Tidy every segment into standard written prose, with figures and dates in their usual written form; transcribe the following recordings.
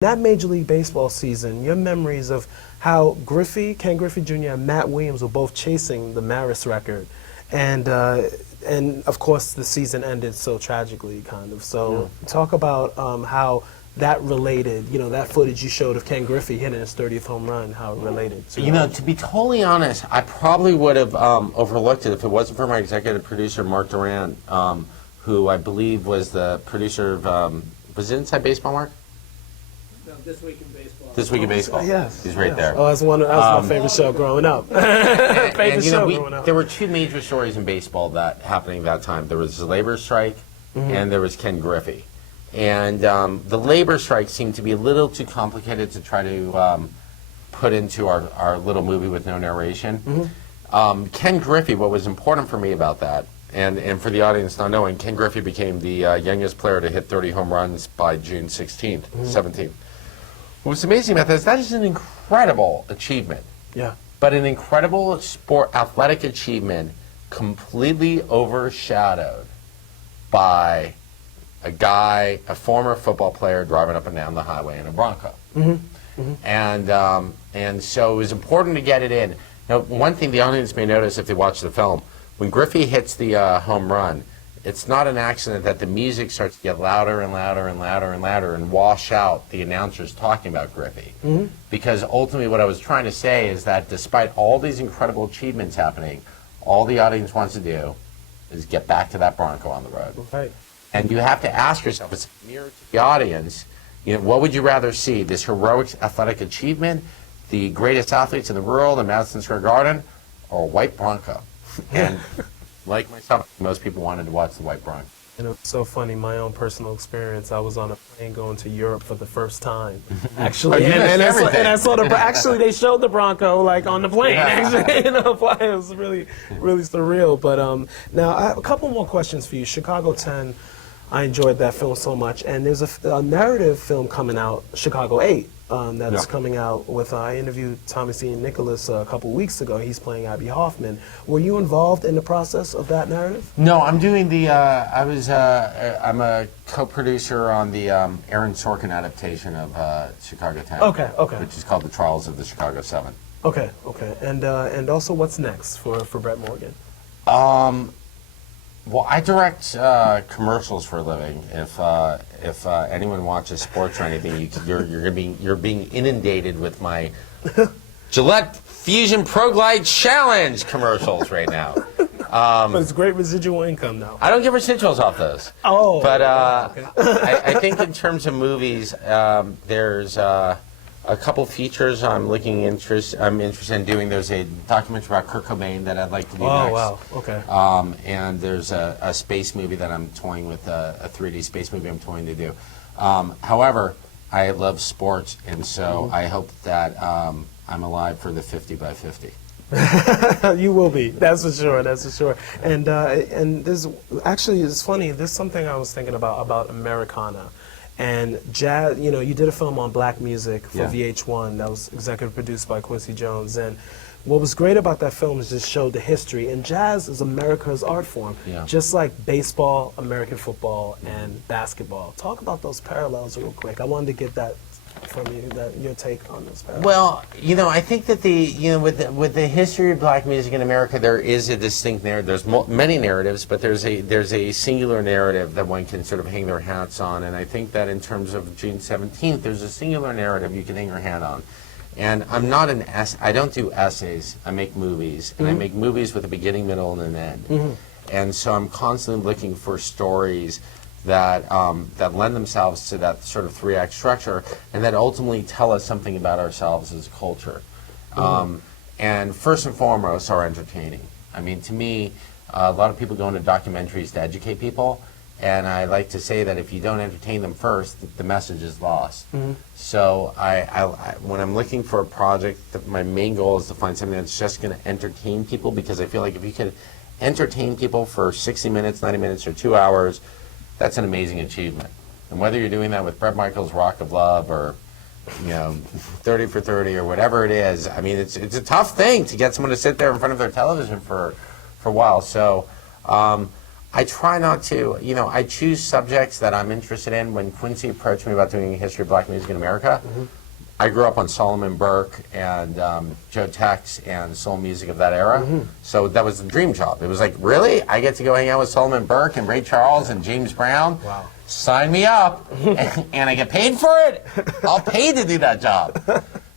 That Major League Baseball season, your memories of how Ken Griffey Jr. and Matt Williams were both chasing the Maris record, and of course the season ended so tragically, kind of. So talk about how that related, that footage you showed of Ken Griffey hitting his 30th home run, how it related to to be totally honest, I probably would have overlooked it if it wasn't for my executive producer, Mark Duran, who I believe was the producer of, was it Inside Baseball, Mark? No, This Week in Baseball. This Week in Baseball. Yes. He's right there. Oh, that was my favorite show growing up. Growing up. There were two major stories in baseball that happening that time. There was the labor strike, and there was Ken Griffey. And the labor strike seemed to be a little too complicated to try to put into our little movie with no narration. Ken Griffey, what was important for me about that, and for the audience not knowing, Ken Griffey became the youngest player to hit 30 home runs by June 16th, 17th. What's amazing about that is an incredible achievement. Yeah. But an incredible athletic achievement completely overshadowed by a former football player driving up and down the highway in a Bronco. And so it was important to get it in. Now, one thing the audience may notice if they watch the film, when Griffey hits the home run, it's not an accident that the music starts to get louder and louder and louder and louder and wash out the announcers talking about Griffey. Because ultimately what I was trying to say is that despite all these incredible achievements happening, all the audience wants to do is get back to that Bronco on the road. Right. And you have to ask yourself, as a mirror to the audience, what would you rather see? This heroic athletic achievement, the greatest athletes in the world in Madison Square Garden, or a white Bronco? And like myself, most people wanted to watch the white Bronco. And it's so funny, my own personal experience, I was on a plane going to Europe for the first time, actually. and I saw actually they showed the Bronco like on the plane, actually, it was really, really surreal. But now, I have a couple more questions for you. Chicago 10, I enjoyed that film so much, and there's a narrative film coming out, Chicago 8, that's coming out with, I interviewed Thomas Ian Nicholas a couple weeks ago. He's playing Abby Hoffman. Were you involved in the process of that narrative? No, I'm doing the, I'm a co-producer on the Aaron Sorkin adaptation of Chicago 10. Okay. Which is called The Trials of the Chicago 7. Okay. And also, what's next for Brett Morgen? Well, I direct commercials for a living. If anyone watches sports or anything, you're being inundated with my Gillette Fusion Pro Glide Challenge commercials right now. But it's great residual income now. I don't get residuals off those. Oh. But okay. I think in terms of movies, there's a couple features I'm interested in doing. There's a documentary about Kurt Cobain that I'd like to do next. Oh, wow. Okay. And there's a space movie that I'm toying with, a 3D space movie I'm toying to do. However, I love sports, and so I hope that I'm alive for the 50 by 50. You will be. That's for sure. And there's actually, it's funny. There's something I was thinking about Americana. And jazz, you did a film on black music for VH1 that was executive produced by Quincy Jones. And what was great about that film is just showed the history. And jazz is America's art form, just like baseball, American football, and basketball. Talk about those parallels real quick. I wanted to get that from you, your take on this parallel. Well, I think that with the history of black music in America, there is a distinct narrative. There's many narratives, but there's a singular narrative that one can sort of hang their hats on. And I think that in terms of June 17th, there's a singular narrative you can hang your hat on. And I'm not I don't do essays. I make movies, and I make movies with a beginning, middle, and an end. And so I'm constantly looking for stories that lend themselves to that sort of 3-act structure, and that ultimately tell us something about ourselves as a culture. And first and foremost, are entertaining. I mean, to me, a lot of people go into documentaries to educate people, and I like to say that if you don't entertain them first, the message is lost. So when I'm looking for a project, my main goal is to find something that's just going to entertain people, because I feel like if you can entertain people for 60 minutes, 90 minutes, or 2 hours, that's an amazing achievement. And whether you're doing that with Bret Michaels' Rock of Love or 30 for 30 or whatever it is, I mean, it's a tough thing to get someone to sit there in front of their television for a while. So I try not to, I choose subjects that I'm interested in. When Quincy approached me about doing a history of black music in America, I grew up on Solomon Burke and Joe Tex and soul music of that era. So that was the dream job. It was like, really? I get to go hang out with Solomon Burke and Ray Charles and James Brown? Wow. Sign me up. And I get paid for it. I'll pay to do that job.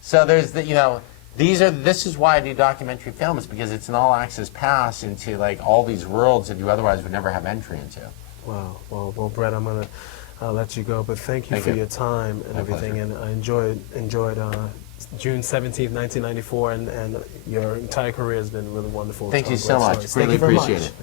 So there's the, this is why I do documentary films, because it's an all-access pass into like all these worlds that you otherwise would never have entry into. Wow. Well, Brett, I'm gonna let you go, but thank you for your time and everything, pleasure. and I enjoyed June 17th, 1994, and your entire career has been really wonderful. Thank you Tom so Brett much. stories. Really Thank you very appreciate much. it.